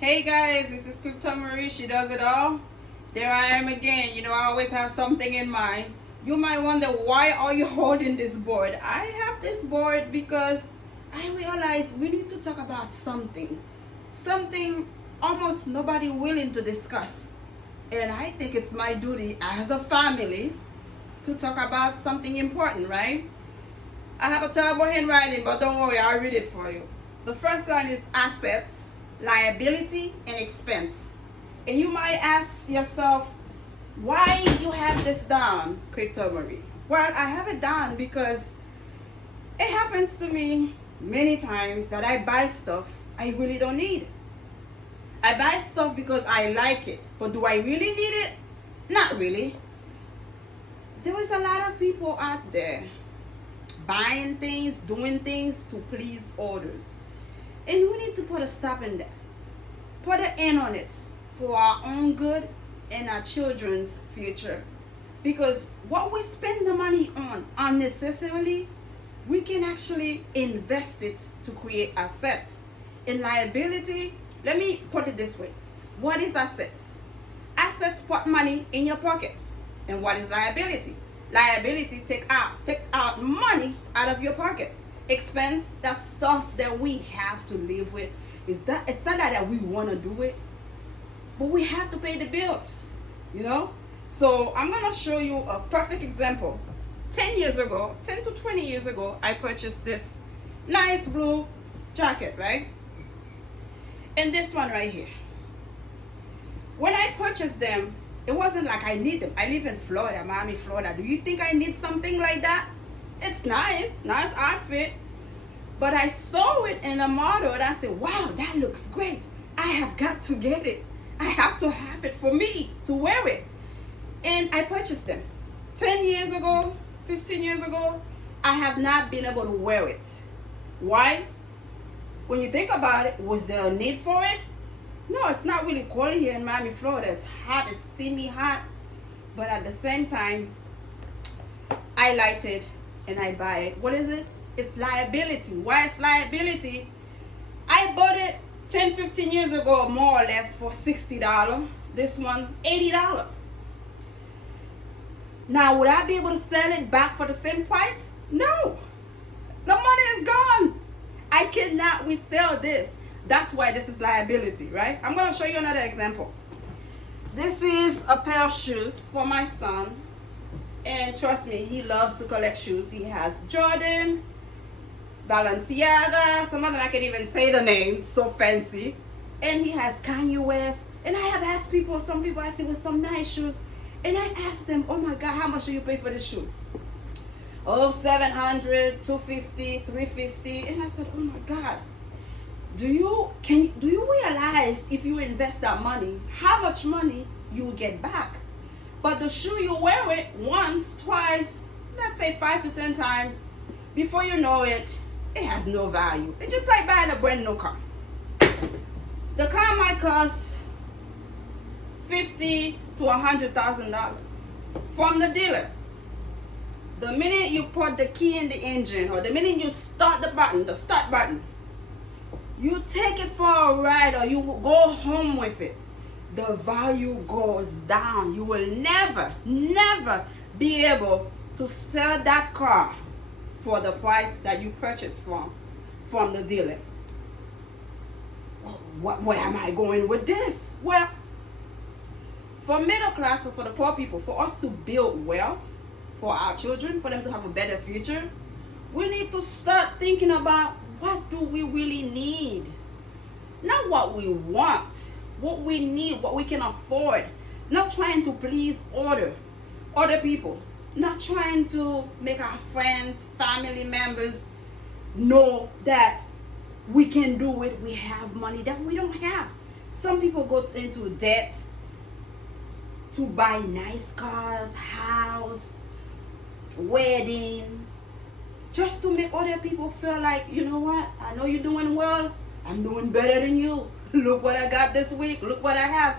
Hey guys, this is Crypto Marie. She does it all. There I am again. I always have something in mind. You might wonder, why are you holding this board? I have this board because I realized we need to talk about something almost nobody willing to discuss. And I think it's my duty as a family to talk about something important, right? I have a terrible handwriting, but don't worry, I'll read it for you. The first one is assets, liability, and expense. And you might ask yourself, why you have this down, Crypto Marie? Well, I have it down because it happens to me many times that I buy stuff I really don't need. I buy stuff because I like it, but do I really need it? Not really. There is a lot of people out there buying things, doing things to please others. And we need to put a stop in that. Put an end on it for our own good and our children's future. Because what we spend the money on unnecessarily, we can actually invest it to create assets. In liability, let me put it this way. What is assets? Assets put money in your pocket. And what is liability? Liability take out money out of your pocket. Expense, that's stuff that we have to live with. It's not that we want to do it, but we have to pay the bills, So I'm going to show you a perfect example. 10 to 20 years ago, I purchased this nice blue jacket, right? And this one right here. When I purchased them, it wasn't like I need them. I live in Florida, Miami, Florida. Do you think I need something like that? It's nice outfit. But I saw it in a model and I said, wow, that looks great. I have got to get it. I have to have it for me to wear it. And I purchased them. 10 years ago, 15 years ago, I have not been able to wear it. Why? When you think about it, was there a need for it? No, it's not really cold here in Miami, Florida. It's hot, it's steamy hot. But at the same time, I like it and I buy it. What is it? It's liability. Why it's liability? I bought it 10, 15 years ago, more or less, for $60. This one, $80. Now, would I be able to sell it back for the same price? No. The money is gone. I cannot resell this. That's why this is liability, right? I'm going to show you another example. This is a pair of shoes for my son. And trust me, he loves to collect shoes. He has Jordan, Balenciaga, some of them I can't even say the names, so fancy. And he has Kanye West. And I have asked some people I see with some nice shoes. And I asked them, oh my God, how much do you pay for this shoe? Oh, $700, $250, $350. And I said, oh my God. Do you realize if you invest that money, how much money you will get back? But the shoe, you wear it once, twice, let's say 5 to 10 times, before you know it, it has no value. It's just like buying a brand new car. The car might cost $50,000 to $100,000 from the dealer. The minute you put the key in the engine, or the minute you start the start button, you take it for a ride or you go home with it, the value goes down. You will never be able to sell that car for the price that you purchased from the dealer. Where am I going with this? Well, for middle class or for the poor people, for us to build wealth for our children, for them to have a better future, we need to start thinking about, what do we really need? Not what we want, what we need, what we can afford. Not trying to please other people. Not trying to make our friends, family members know that we can do it. We have money that we don't have. Some people go into debt to buy nice cars, house, wedding, just to make other people feel like, you know what, I know you're doing well, I'm doing better than you. Look what I got this week, look what I have.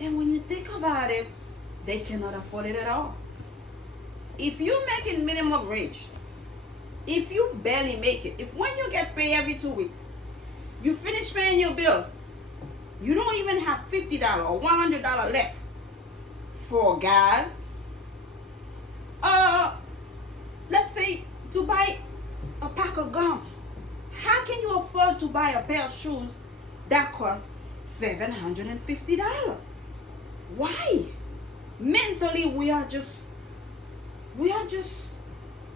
And when you think about it, they cannot afford it at all. If you're making minimum wage, if you barely make it, if when you get paid every 2 weeks, you finish paying your bills, You don't even have $50 or $100 left for gas. Let's say to buy a pack of gum. How can you afford to buy a pair of shoes that cost $750? Why? Mentally, we are just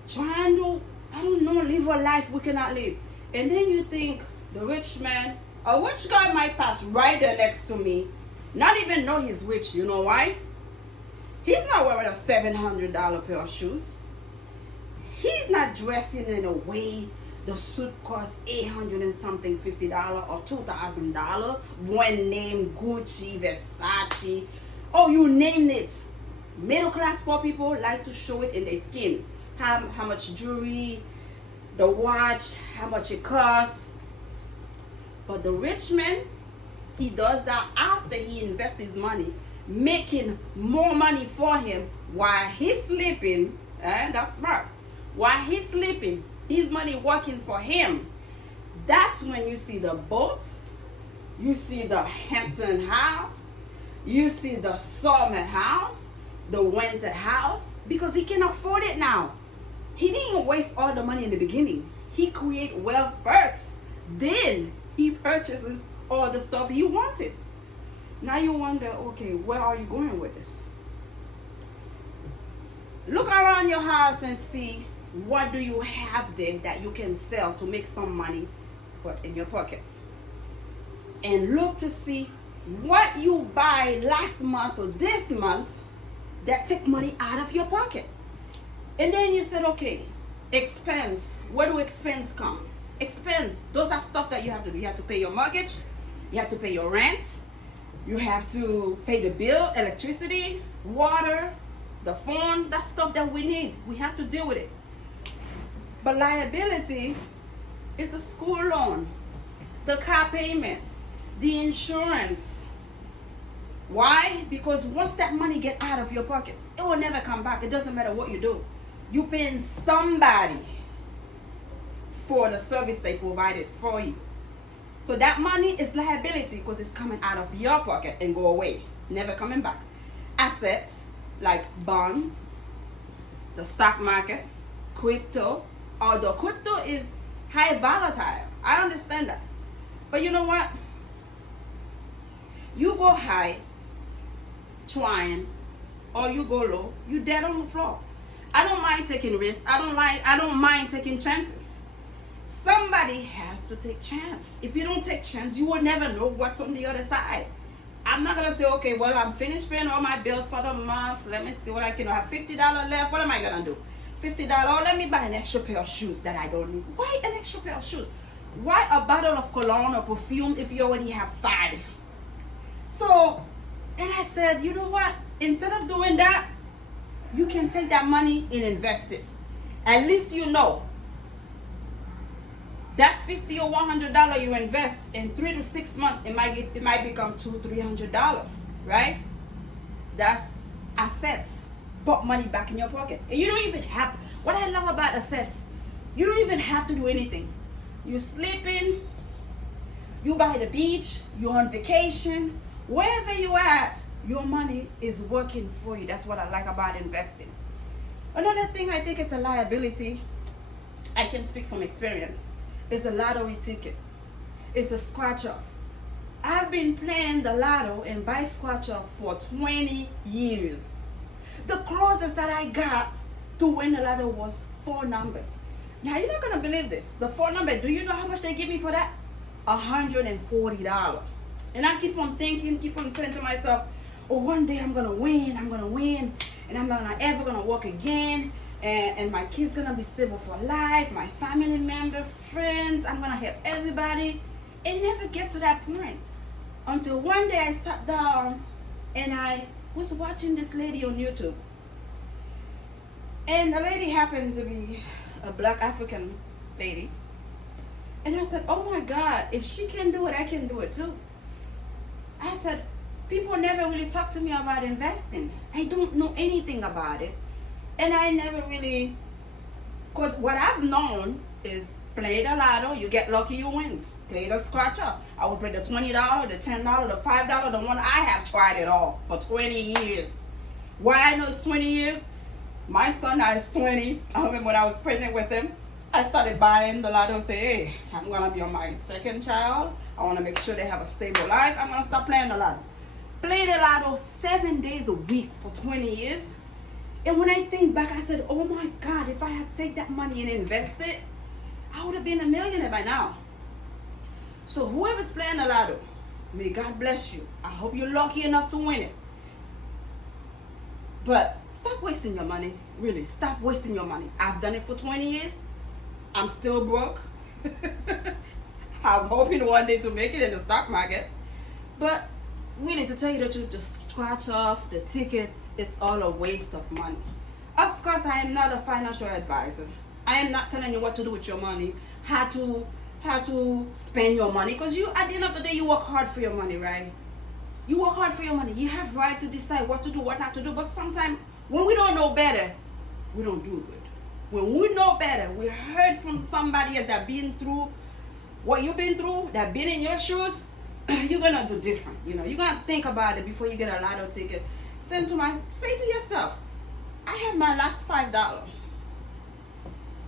trying to, I don't know, live a life we cannot live. And then you think the rich man, a rich guy might pass right there next to me, not even know he's rich. You know why? He's not wearing a $700 pair of shoes. He's not dressing in a way the suit costs $800 and something, $50 or $2,000. One name, Gucci, Versace. Oh, you name it. Middle class poor people like to show it in their skin. How much jewelry, the watch, how much it costs. But the rich man, he does that after he invests his money, making more money for him while he's sleeping. That's smart. While he's sleeping, his money working for him. That's when you see the boat, you see the Hampton house, you see the summer house, the winter house, because he can afford it now. He didn't waste all the money in the beginning. He create wealth first. Then he purchases all the stuff he wanted. Now you wonder, okay, where are you going with this? Look around your house and see what do you have there that you can sell to make some money put in your pocket. And look to see what you buy last month or this month that take money out of your pocket. And then you said, okay, expense. Where do expense come? Expense, those are stuff that you have to do. You have to pay your mortgage, you have to pay your rent, you have to pay the bill, electricity, water, the phone. That's stuff that we need. We have to deal with it. But liability is the school loan, the car payment, the insurance. Why? Because once that money get out of your pocket, it will never come back. It doesn't matter what you do. You're paying somebody for the service they provided for you. So that money is liability because it's coming out of your pocket and go away, never coming back. Assets like bonds, the stock market, crypto, although crypto is high volatile. I understand that. But you know what? You go high trying, or you go low, you dead on the floor. I don't mind taking risks. I don't mind taking chances. Somebody has to take chance. If you don't take chance, you will never know what's on the other side. I'm not gonna say, okay, well, I'm finished paying all my bills for the month. Let me see what I can. I have $50 left. What am I gonna do? $50. Oh, let me buy an extra pair of shoes that I don't need. Why an extra pair of shoes? Why a bottle of cologne or perfume if you already have 5? So, and I said, you know what? Instead of doing that, you can take that money and invest it. At least you know that $50 or $100 you invest in 3 to 6 months, it might become $200-300, right? That's assets. Put money back in your pocket, and you don't even have to. What I love about assets, you don't even have to do anything. You're sleeping, you by the beach, you're on vacation, wherever you're at, your money is working for you. That's what I like about investing. Another thing I think is a liability, I can speak from experience, is a lottery ticket. It's a scratch off. I've been playing the lotto and buy scratch off for 20 years. The closest that I got to win the lotto was 4 numbers. Now you're not gonna believe this. The 4 number, do you know how much they give me for that? $140. And I keep on thinking, keep on saying to myself, oh, one day I'm gonna win, and I'm not ever gonna work again, and my kid's gonna be stable for life, my family member, friends, I'm gonna help everybody. It never get to that point. Until one day I sat down and I was watching this lady on YouTube. And the lady happened to be a black African lady. And I said, oh my God, if she can do it, I can do it too. I said, people never really talk to me about investing. I don't know anything about it. And I never really, because what I've known is Play the lotto, you get lucky, you win. Play the scratcher. I would play the $20, the $10, the $5, the one. I have tried it all for 20 years. Why I know it's 20 years? My son now is 20. I remember when I was pregnant with him, I started buying the lotto. Say, hey, I'm gonna be on my second child. I want to make sure they have a stable life. I'm gonna start playing the lotto. Play the lotto 7 days a week for 20 years. And when I think back, I said, oh my God, if I had take that money and invest it, I would have been a millionaire by now. So whoever's playing the lotto, may God bless you. I hope you're lucky enough to win it. But stop wasting your money. Really, stop wasting your money. I've done it for 20 years. I'm still broke. I'm hoping one day to make it in the stock market. But really, to tell you the truth, the scratch off, the ticket, it's all a waste of money. Of course, I am not a financial advisor. I am not telling you what to do with your money, how to spend your money, because you, at the end of the day, you work hard for your money, right? You work hard for your money. You have right to decide what to do, what not to do. But sometimes when we don't know better, we don't do good. When we know better, we heard from somebody else that been through what you've been through, that been in your shoes, you're gonna do different. You know, you're gonna think about it before you get a lotto ticket. Say to yourself, I have my last $5.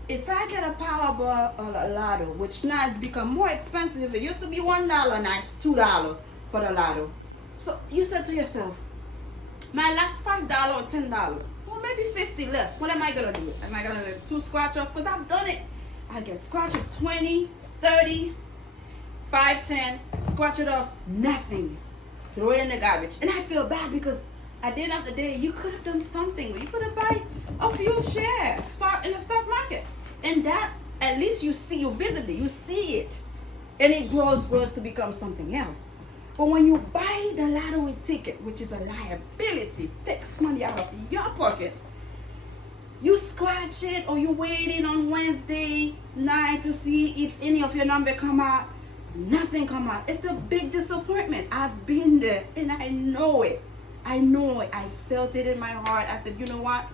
If I get a Powerball or a lotto, which now has become more expensive, it used to be $1, now it's $2 for the lotto. So you said to yourself, my last $5 or $10, or maybe 50 left. What am I gonna do? Am I gonna let 2 scratch off? Because I've done it. I get scratch off 20, 30, 5, 10, scratch it off, nothing. Throw it in the garbage. And I feel bad because at the end of the day, you could have done something. You could have bought a few shares in the stock market. And that, at least you see, you visit it, you see it. And it grows to become something else. But when you buy the lottery ticket, which is a liability, takes money out of your pocket, you scratch it or you're waiting on Wednesday night to see if any of your number come out, nothing come out. It's a big disappointment. I've been there and I know it. I know it. I felt it in my heart. I said, you know what?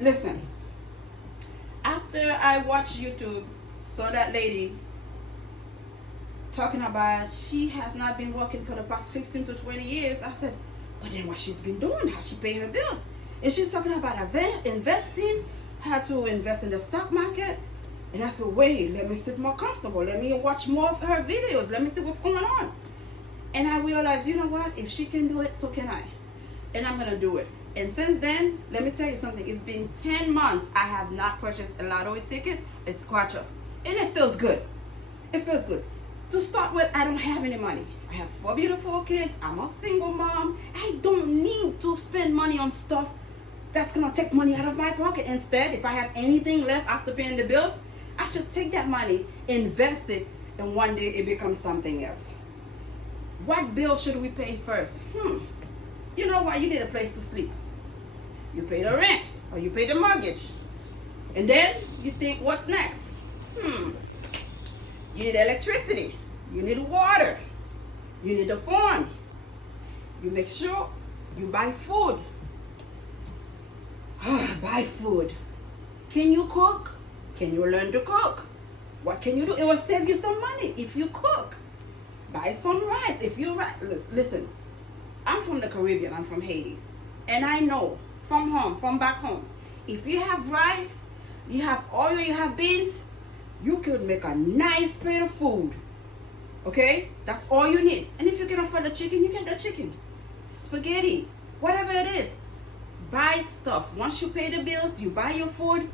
Listen, after I watched YouTube, saw that lady talking about she has not been working for the past 15 to 20 years. I said, but then what she's been doing, how she paying her bills. And she's talking about investing, how to invest in the stock market. And I said, wait, let me sit more comfortable. Let me watch more of her videos. Let me see what's going on. And I realized, you know what? If she can do it, so can I. And I'm going to do it. And since then, let me tell you something. It's been 10 months I have not purchased a lottery ticket, a scratch off. And it feels good. It feels good. To start with, I don't have any money. I have 4 beautiful kids. I'm a single mom. I don't need to spend money on stuff that's going to take money out of my pocket. Instead, if I have anything left after paying the bills, I should take that money, invest it, and one day it becomes something else. What bill should we pay first? You know what? You need a place to sleep. You pay the rent or you pay the mortgage. And then you think, what's next? You need electricity. You need water. You need a phone. You make sure you buy food. Buy food. Can you cook? Can you learn to cook? What can you do? It will save you some money if you cook. Buy some rice. If you listen, I'm from the Caribbean. I'm from Haiti. And I know from back home, if you have rice, you have oil, you have beans, you could make a nice plate of food. Okay? That's all you need. And if you can afford the chicken, you get the chicken. Spaghetti. Whatever it is. Buy stuff. Once you pay the bills, you buy your food.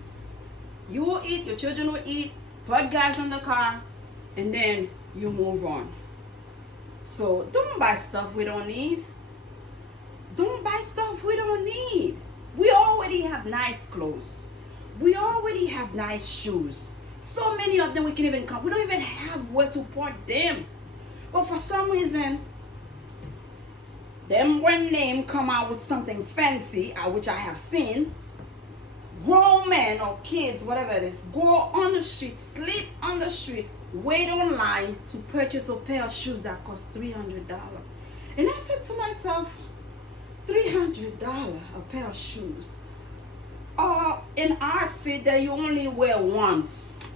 You will eat, your children will eat, put gas in the car, and then you move on. So don't buy stuff we don't need. Don't buy stuff we don't need. We already have nice clothes. We already have nice shoes. So many of them we can even come. We don't even have where to put them. But for some reason, them one name come out with something fancy, which I have seen. Grown men or kids, whatever it is, go on the street, sleep on the street, wait online to purchase a pair of shoes that cost $300. And I said to myself, $300 a pair of shoes. or an outfit that you only wear once.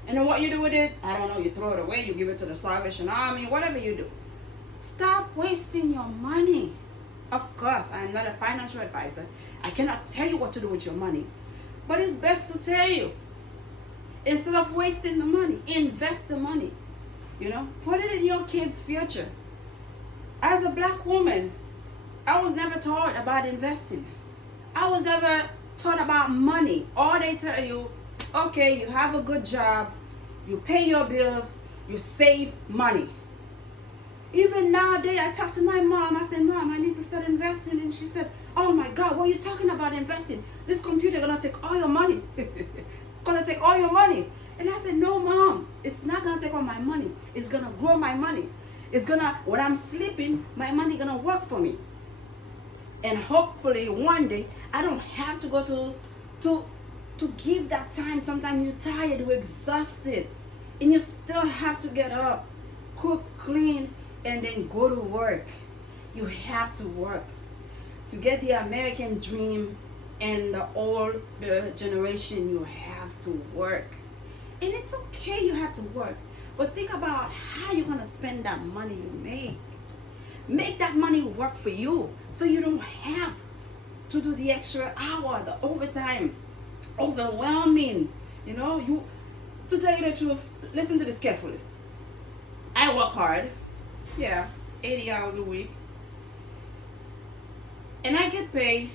And then what you do with it, I don't know, you throw it away, you give it to the Salvation Army, whatever you do. Stop wasting your money. Of course, I am not a financial advisor. I cannot tell you what to do with your money. But it's best to tell you. Instead of wasting the money, invest the money. You know, put it in your kids' future. As a black woman, I was never taught about investing. I was never taught about money. All they tell you, okay, you have a good job, you pay your bills, you save money. Even nowadays, I talk to my mom. I said, Mom, I need to start investing. And she said, oh my God, what are you talking about investing? This computer gonna take all your money. Gonna take all your money. And I said, no, Mom, it's not gonna take all my money. It's gonna grow my money. It's gonna, when I'm sleeping, my money gonna work for me. And hopefully one day, I don't have to go to give that time. Sometimes you're tired, you're exhausted, and you still have to get up, cook, clean, and then go to work. You have to work. To get the American dream and the older generation, you have to work. And it's okay you have to work, but think about how you're going to spend that money you make. Make that money work for you so you don't have to do the extra hour, the overtime, overwhelming. You know, to tell you the truth, listen to this carefully. I work hard, 80 hours a week, and I get paid.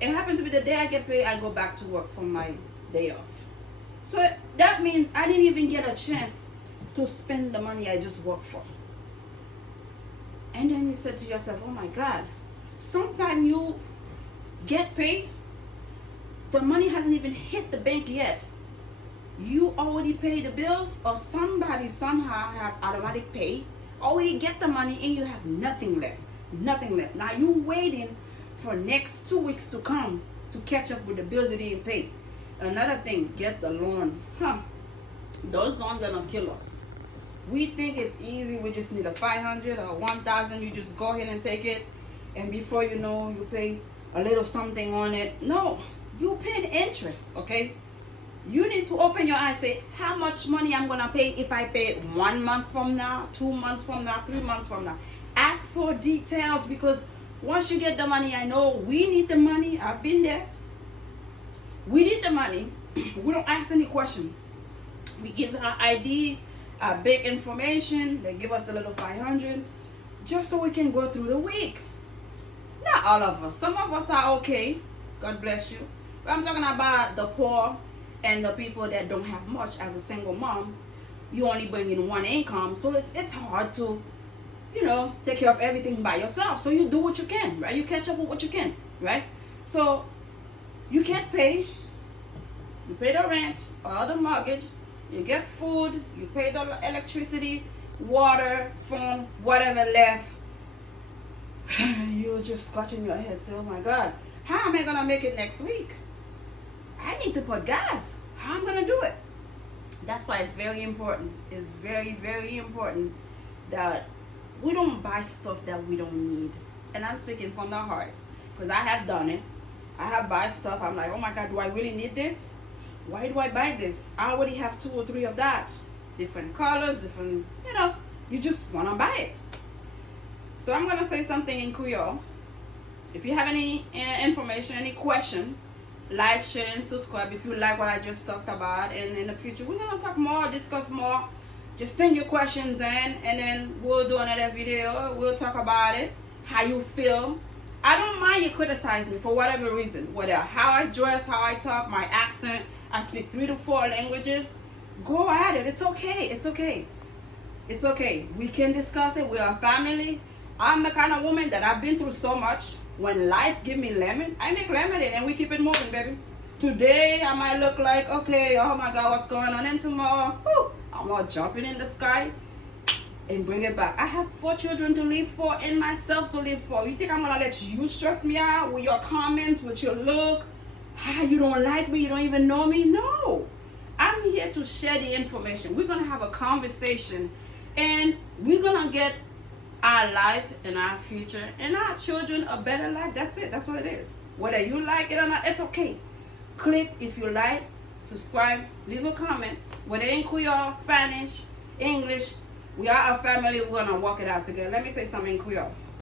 It happened to be the day I get paid, I go back to work for my day off. So that means I didn't even get a chance to spend the money I just worked for. And then you said to yourself, oh my God, sometimes you get paid, the money hasn't even hit the bank yet. You already paid the bills, or somebody somehow have automatic pay, already get the money, and you have nothing left. Nothing left. Now you waiting for next 2 weeks to come to catch up with the bills you didn't pay. Another thing, get the loan. Those loans are gonna kill us. We think it's easy. We just need a 500 or 1,000. You just go ahead and take it, and before you know, you pay a little something on it. No, you pay interest. Okay, you need to open your eyes. Say, how much money I'm gonna pay if I pay 1 month from now, 2 months from now, 3 months from now. Ask for details, because once you get the money, I know we need the money. I've been there. We need the money. We don't ask any question. We give our ID, our big information. They give us the little 500 just so we can go through the week. Not all of us. Some of us are okay. God bless you. But I'm talking about the poor and the people that don't have much. As a single mom, you only bring in one income, so it's hard to, take care of everything by yourself. So you do what you can, right? You catch up with what you can, right? So you can't pay. You pay the rent or the mortgage. You get food. You pay the electricity, water, phone, whatever left. You're just scratching your head. Say, oh my God, how am I gonna make it next week? I need to put gas. How am I gonna do it? That's why it's very important. It's very, very important that we don't buy stuff that we don't need. And I'm speaking from the heart, because I have done it. I have buy stuff. I'm like, oh my God, do I really need this? Why do I buy this? I already have 2 or 3 of that. Different colors, different, you just want to buy it. So I'm going to say something in Creole. If you have any information, any question, like, share, and subscribe if you like what I just talked about. And in the future, we're going to talk more, discuss more. Just send your questions in, and then we'll do another video. We'll talk about it, how you feel. I don't mind you criticize me for whatever reason, whether how I dress, how I talk, my accent. I speak 3 to 4 languages. Go at it. It's okay. It's okay. It's okay. We can discuss it. We are family. I'm the kind of woman that I've been through so much. When life give me lemon, I make lemonade and we keep it moving, baby. Today I might look like, okay, oh my God, what's going on? And tomorrow, I'm all jumping in the sky and bring it back. I have 4 children to live for and myself to live for. You think I'm gonna let you stress me out with your comments, with your look? You don't like me, you don't even know me? No. I'm here to share the information. We're gonna have a conversation, and we're gonna get our life and our future and our children a better life. That's it. That's what it is. Whether you like it or not, it's okay. Click if you like, subscribe, leave a comment. Whether in Creole, Spanish, English, we are a family. We're gonna work it out together. Let me say something in Creole.